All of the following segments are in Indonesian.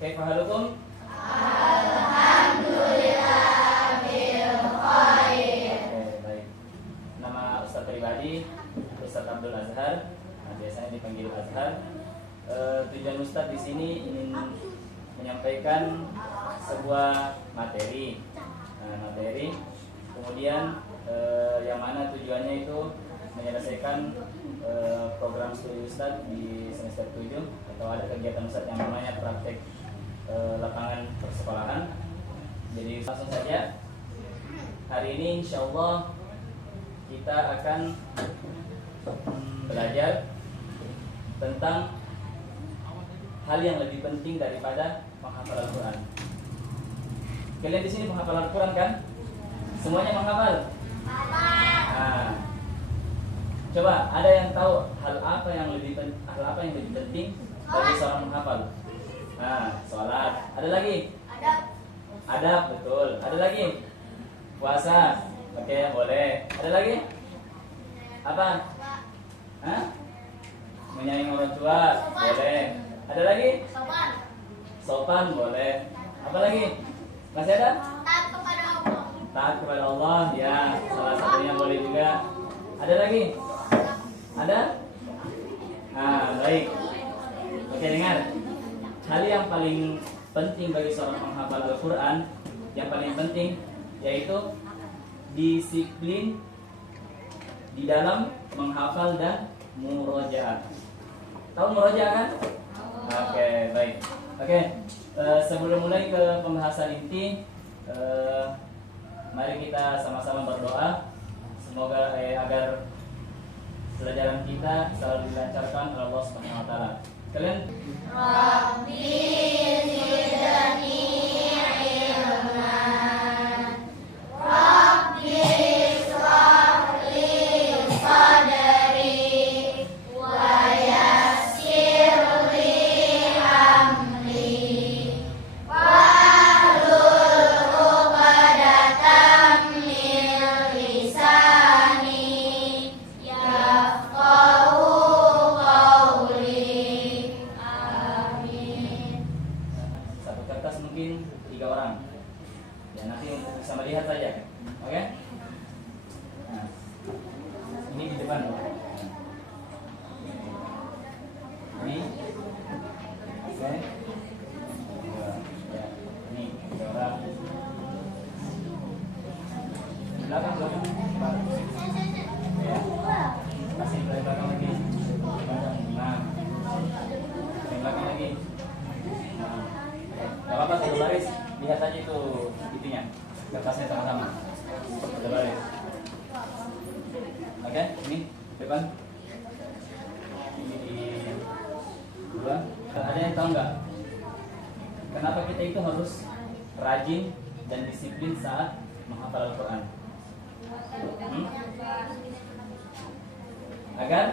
Kaifa halukum? Alhamdulillah bil khair. Oke, baik. Nama Ustaz pribadi Ustaz Abdul Azhar. Nah, biasanya dipanggil Azhar. Tujuan Ustaz di sini ingin menyampaikan sebuah materi. Materi. Kemudian yang mana tujuannya itu menyelesaikan program studi Ustaz di semester 7, atau ada kegiatan Ustaz yang namanya praktek lapangan persekolahan. Jadi langsung saja, hari ini insya Allah kita akan belajar tentang hal yang lebih penting daripada menghafal Al-Quran. Kalian di sini menghafal Al-Quran kan? Semuanya menghafal? Nah, coba ada yang tahu hal apa yang lebih penting bagi seorang menghafal? Nah, sholat. Ada lagi? Adab, betul. Ada lagi? Puasa. Oke, boleh. Ada lagi? Apa? Hah? Menyayangi orang tua. Boleh. Ada lagi? Sopan, boleh. Apa lagi? Masih ada? Taat kepada Allah. Ya, salah satunya boleh juga. Ada lagi? Ada? Nah, baik. Oke, dengar. Hal yang paling penting bagi seorang menghafal Al-Quran, yang paling penting yaitu disiplin di dalam menghafal dan murojaah. Tahu murojaah kan? Oke, baik. Oke, sebelum mulai ke pembahasan inti, mari kita sama-sama berdoa semoga agar pelajaran kita selalu dilancarkan oleh Allah Subhanahu wa taala. Kalian Rabbi zidni ilman. Rabbi ishrah li sadri wa yassir li amri wahlul 'uqdatam min lisani yafqahu qawli. Amin. satu kertas mungkin 3 orang. Ya, nanti untuk bisa melihat saja. Oke? Nah, ini di depan. Ini. Oke. Ya, ini 3 orang. Belakang. Ya. Kasih dari belakang lagi. Nah. Dari belakang lagi. Nah. Gak apa-apa, satu baris. Lihat aja itu itunya, kertasnya sama-sama. Satu baris. Oke, ini depan. Ini di 2. Ada yang tahu nggak? Kenapa kita itu harus rajin dan disiplin saat menghafal Al-Quran? Agar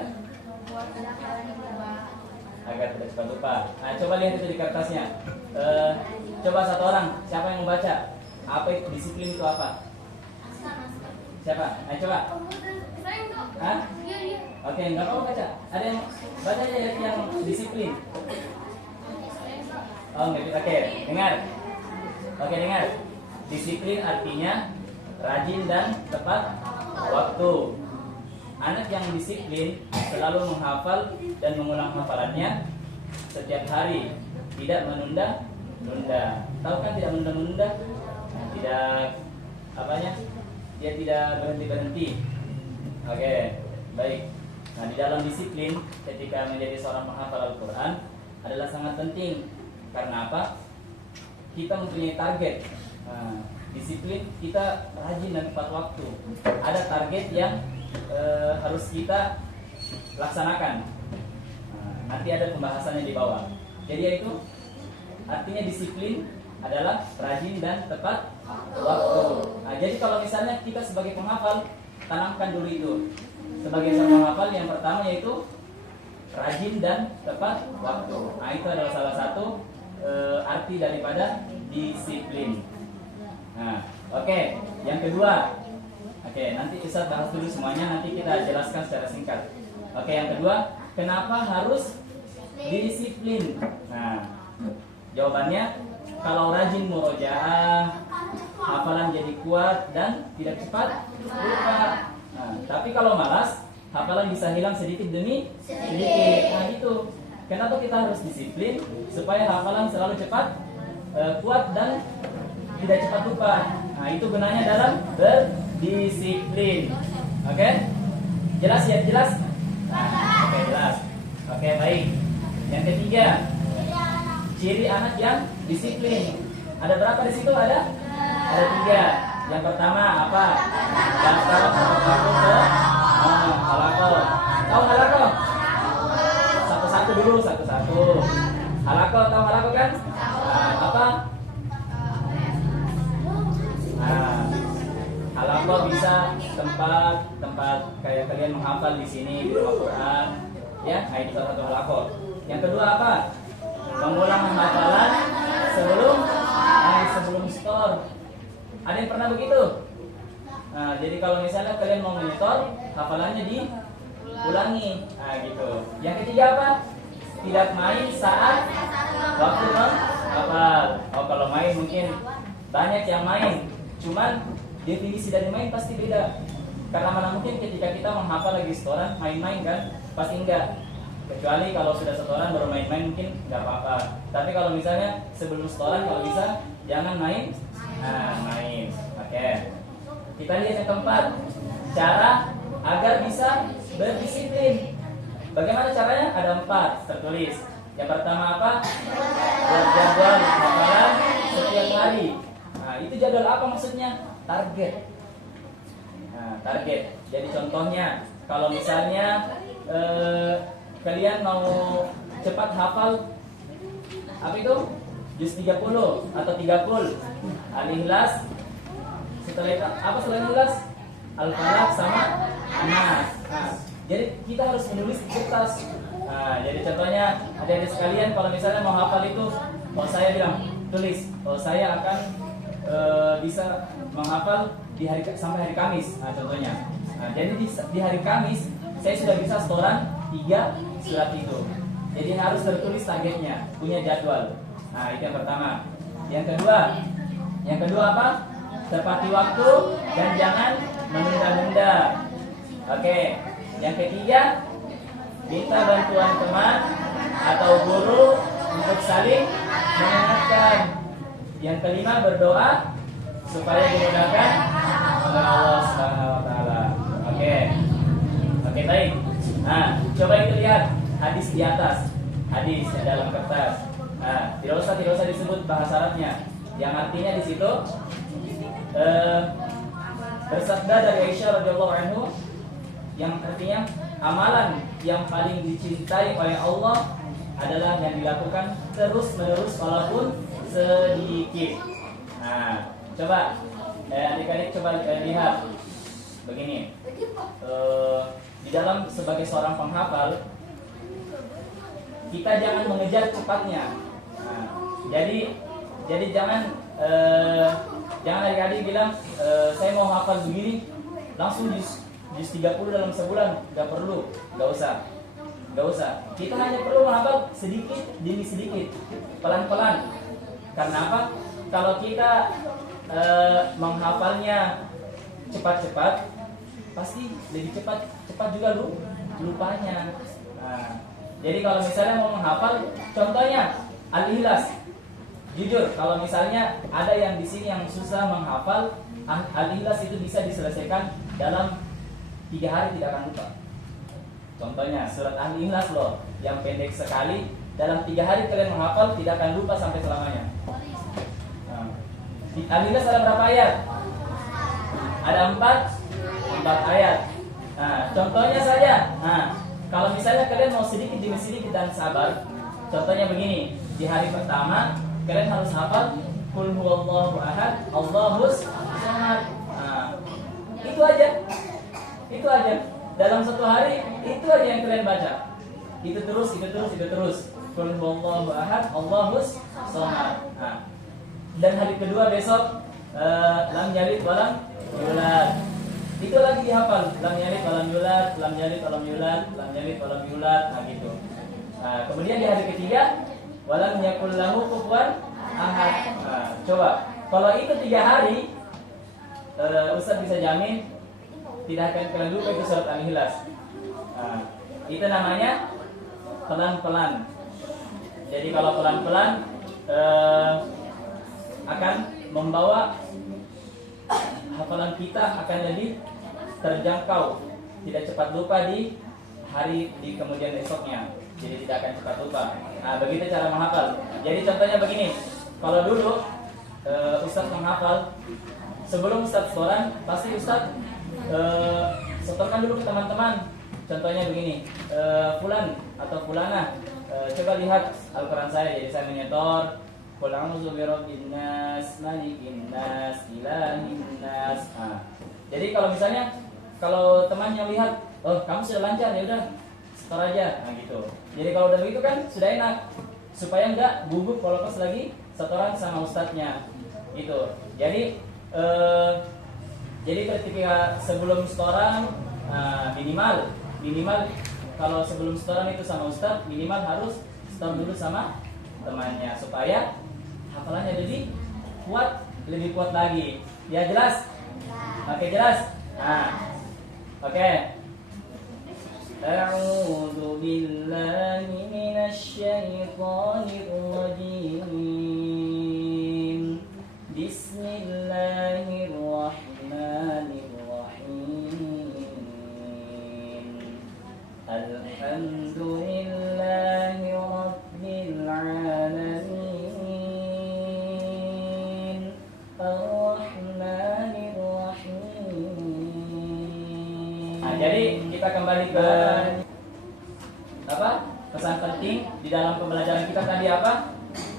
tidak cepat lupa. Nah, coba lihat itu di kertasnya. Coba satu orang, siapa yang membaca? Apa itu disiplin itu apa? Siapa? Ayo coba. Hah? Oke, nggak mau baca. Ada yang baca aja yang disiplin. Oh, nggak bisa. Oke, dengar. Oke, dengar. Disiplin artinya rajin dan tepat waktu. Anak yang disiplin selalu menghafal dan mengulang hafalannya setiap hari, tidak menunda-nunda. Tahu kan tidak menunda-nunda? Tidak apanya? Dia tidak berhenti-berhenti. Oke, baik. Nah, di dalam disiplin ketika menjadi seorang penghafal Al-Quran adalah sangat penting. Karena apa? Kita mempunyai target. Nah, disiplin kita rajin dan tepat waktu. Ada target yang harus kita laksanakan. Nah, nanti ada pembahasannya di bawah. Jadi itu artinya disiplin adalah rajin dan tepat waktu. Nah, jadi kalau misalnya kita sebagai penghafal, tanamkan dulu itu. Sebagai seorang penghafal yang pertama yaitu rajin dan tepat waktu. Nah, itu adalah salah satu arti daripada disiplin. Nah, oke. Yang kedua, oke, nanti Ustaz bahas dulu semuanya, nanti kita jelaskan secara singkat. Oke, yang kedua, kenapa harus disiplin? Nah, Jawabannya, kalau rajin murojaah, hafalan jadi kuat dan tidak cepat lupa. Nah, tapi kalau malas, hafalan bisa hilang sedikit demi sedikit. Nah gitu. Kenapa kita harus disiplin? Supaya hafalan selalu cepat, kuat dan tidak cepat lupa. Nah itu gunanya dalam berdisiplin. Oke? Jelas ya? Jelas? Nah, oke jelas. Oke baik. Yang ketiga, ciri anak yang disiplin. Ada berapa di situ? Ada 3. Yang pertama apa? Daftar waktu ke halaqah. Tahu halaqah? Satu-satu dulu, satu-satu. Halaqah, tahu halaqah kan? Nah, apa? Nah, halaqah bisa tempat kayak kalian menghafal di sini di rumah Quran, ya. Nah, itu salah satu halaqah. Yang kedua apa? Mengulang hafalan sebelum store. Ada yang pernah begitu? Nah, jadi kalau misalnya kalian mau menyetor, hafalannya diulangi. Nah, gitu. Yang ketiga apa? Tidak main saat waktu menghafal. Oh, kalau main mungkin banyak yang main. Cuman definisi dari main pasti beda. Karena mana mungkin ketika kita menghafal lagi setoran, main-main kan? Pasti enggak. Kecuali kalau sudah setoran baru main-main mungkin nggak apa-apa. Tapi kalau misalnya sebelum setoran kalau bisa jangan main. Nah, main. Oke. Kita lihat yang keempat. Cara agar bisa berdisiplin. Bagaimana caranya? Ada 4 tertulis. Yang pertama apa? Berjadwal hafalan setiap hari. Nah, itu jadwal apa maksudnya? Target. Nah, target. Jadi contohnya, kalau misalnya kalian mau cepat hafal apa itu? Juz 30 atau 30. Al-Ikhlas. Setelah itu apa selain Ikhlas? Al-Falaq sama An-Nas. Nah, jadi kita harus menulis di kertas. Nah, jadi contohnya adik-adik sekalian kalau misalnya mau hafal itu, saya bilang tulis, saya akan bisa menghafal sampai hari Kamis. Nah, contohnya. Nah, jadi di hari Kamis saya sudah bisa setoran 3 surat itu. Jadi harus tertulis targetnya, punya jadwal. Nah, itu yang pertama. Yang kedua apa? Tepati waktu dan jangan menunda-nunda. Oke. Yang ketiga, minta bantuan teman atau guru untuk saling mengingatkan. Yang kelima, berdoa supaya dimudahkan oleh Allah Subhanahu wa taala. Oke. Oke, baik. Nah, coba kita lihat hadis di atas. Hadis yang dalam kertas. Nah, tidak usah disebut bahasa Arabnya. Yang artinya di situ bersabda dari Aisyah radhiyallahu anhu, yang artinya amalan yang paling dicintai oleh Allah adalah yang dilakukan terus-menerus walaupun sedikit. Nah, coba adik-adik coba lihat begini. Di dalam sebagai seorang penghafal, kita jangan mengejar cepatnya. Nah, jadi jangan adik-adik bilang saya mau hafal begini langsung juz 30 dalam sebulan. Gak perlu, gak usah. Kita hanya perlu menghafal sedikit demi sedikit, pelan-pelan. Karena apa? Kalau kita menghafalnya cepat-cepat, pasti lebih cepat juga lupanya. Nah, jadi kalau misalnya mau menghafal, contohnya Al-Ikhlas. Jujur, kalau misalnya ada yang di sini yang susah menghafal, Al-Ikhlas itu bisa diselesaikan dalam 3 hari, tidak akan lupa. Contohnya surat Al-Ikhlas loh, yang pendek sekali, dalam 3 hari kalian menghafal, tidak akan lupa sampai selamanya. Nah, Al-Ikhlas ada berapa ayat? Ada 4 ayat. Nah, contohnya saja. Nah, kalau misalnya kalian mau sedikit demi sedikit dan sabar, contohnya begini. Di hari pertama kalian harus hafal Qul huwallahu ahad, Allahus samad. Nah, itu aja. Dalam 1 hari itu aja yang kalian baca. Itu terus. Qul huwallahu ahad, Allahus samad. Nah, dan hari kedua besok lam yalid walam yulad. Itu lagi dihafal. Lam yalid walam yulad, lam yalid walam yulad, lam yalid walam yulad. Nah, gitu. Nah, kemudian di hari ketiga walam yakul lahu kufuwan ahad. Nah, coba kalau itu 3 hari, Ustaz bisa jamin tidak akan kalian lupa itu surat Al-Ikhlas. Nah, itu namanya pelan-pelan. Jadi kalau pelan-pelan akan membawa hafalan kita akan lebih terjangkau, tidak cepat lupa di hari di kemudian esoknya. Jadi tidak akan cepat lupa. Nah, begitu cara menghafal. Jadi contohnya begini. Kalau dulu Ustaz menghafal, sebelum Ustaz setoran, pasti Ustaz setorkan dulu ke teman-teman. Contohnya begini, fulan atau fulana, coba lihat Al-Quran saya. Jadi saya menyetor, qul a'udzu birabbin nas, malikin nas, ilahin nas. Nah, jadi kalau misalnya kalau temannya lihat, oh kamu sudah lancar, ya udah setor aja, nah gitu. Jadi kalau udah begitu kan sudah enak, supaya enggak gugup kalau pas lagi setoran sama ustadznya, gitu. Jadi ketika sebelum setoran, minimal kalau sebelum setoran itu sama ustadz, minimal harus setor dulu sama temannya supaya hafalannya lebih kuat lagi. Ya jelas? Oke, jelas? Nah, oke. A'udzu billahi minasy syaithanir rajim. Bismillahirrahmanirrahim. Alhamdulillahi rabbil alamin. Ar-Rahmanir Rahim. Nah, jadi kita kembali ke apa? Pesan penting di dalam pembelajaran kita tadi apa?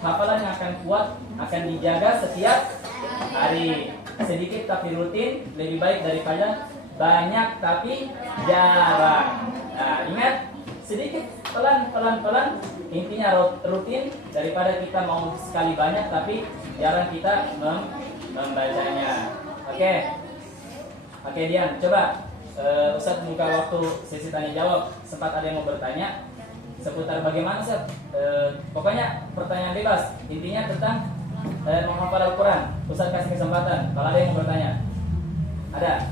Hafalan yang akan kuat akan dijaga setiap hari. Sedikit tapi rutin lebih baik daripada banyak tapi jarang. Nah, ingat, sedikit pelan. Intinya rutin daripada kita mau sekali banyak tapi jarang kita membacanya. Oke, Dian, coba Ustadz buka waktu sesi tanya jawab. Sempat ada yang mau bertanya seputar bagaimana Ustadz? Pokoknya pertanyaan bebas. Intinya tentang menghafal Al-Quran. Ustadz kasih kesempatan. Kalau ada yang mau bertanya, ada.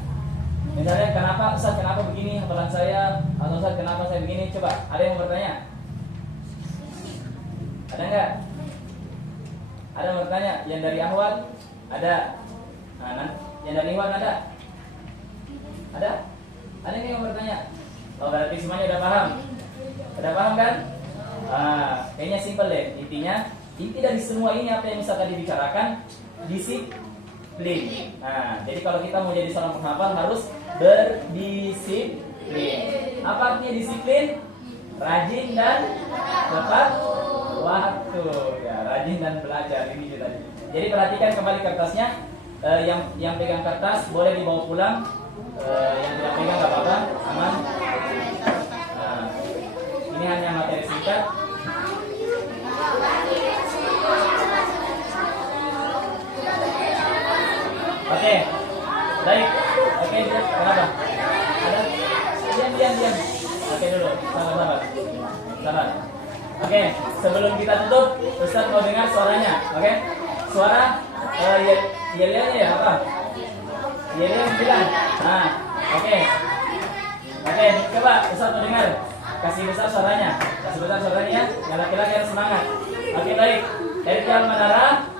Misalnya kenapa Ustadz, kenapa begini hafalan saya? Atau Ustadz kenapa saya begini? Coba, ada yang mau bertanya? Ada nggak? Ada yang bertanya? Yang dari Ahwat? Ada. Nah, yang dari Iwan ada? Ada? Ada nggak yang mau bertanya? Oh, berarti semuanya udah paham. Udah paham kan? Kayaknya simpel deh. Inti dari semua ini apa yang Ustaz tadi bicarakan, disiplin. Nah, jadi kalau kita mau jadi seorang penghafal harus berdisiplin. Apa artinya disiplin? Rajin dan tepat waktu. Ya, rajin dan belajar ini juga tadi. Jadi perhatikan kembali kertasnya. Yang pegang kertas boleh dibawa pulang. Yang tidak pegang nggak apa-apa, aman. Nah, ini hanya materi singkat. Oke, baik. Oke, kenapa? Ada? Diam. Oke dulu, sabar. Oke, sebelum kita tutup, Ustaz mau dengar suaranya. Oke, suara yel-yelnya ya apa? Yel-yel bilang. Nah, oke, coba Ustaz mau dengar. Kasih besar suaranya ya. Yang laki-laki harus semangat. Oke, baik. Dari Al Manara.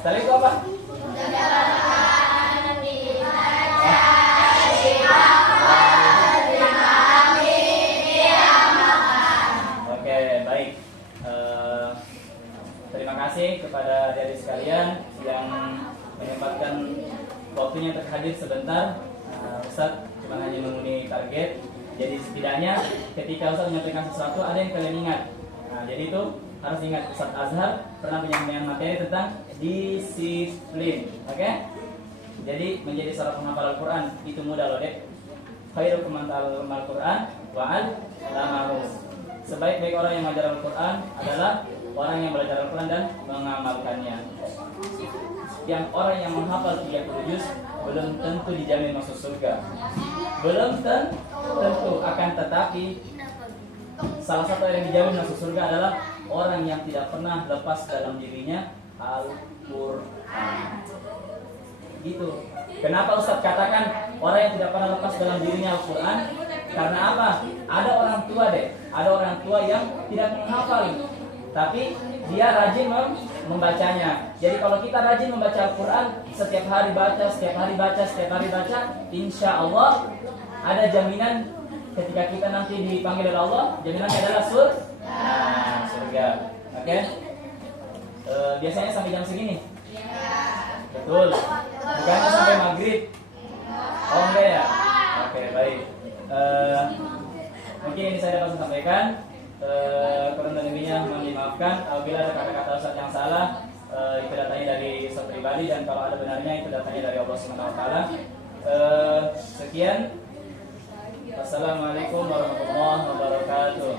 Setelah itu apa? Oke, baik. Terima kasih kepada adik-adik sekalian yang menyempatkan waktunya untuk hadir sebentar. Ustaz cuma hanya memenuhi target. Jadi setidaknya ketika Ustaz menyampaikan sesuatu ada yang kalian ingat. Nah, jadi itu harus ingat Ustaz Azhar pernah menyampaikan materi tentang disiplin. Oke? Jadi menjadi seorang penghafal Al-Quran itu mudah loh, Dek. Khairukum man ta'allama Al-Quran wa 'allamahu. Sebaik-baik orang yang mengajar Al-Quran adalah orang yang belajar Al-Quran dan mengamalkannya. Yang orang yang menghafal 30 juz belum tentu dijamin masuk surga. Belum tentu, akan tetapi salah satu yang dijamin masuk surga adalah orang yang tidak pernah lepas dalam dirinya Al-Quran. Gitu. Kenapa Ustadz katakan orang yang tidak pernah lepas dalam dirinya Al-Quran? Karena apa? Ada orang tua ada orang tua yang tidak menghafal, tapi dia rajin membacanya. Jadi kalau kita rajin membaca Al-Quran, setiap hari baca, insya Allah ada jaminan ketika kita nanti dipanggil oleh Allah, jaminannya adalah surga. Oke? Biasanya sampai jam segini? Betul. Bukannya sampai maghrib? Oh enggak ya? Oke, baik. Mungkin ini saya dapat sampaikan. Kurang dan lebihnya mohon dimaafkan. Apabila ada kata-kata Ustaz yang salah, itu datanya dari Ustaz pribadi, dan kalau ada benarnya itu datanya dari Allah SWT. Sekian. Wassalamualaikum warahmatullahi wabarakatuh.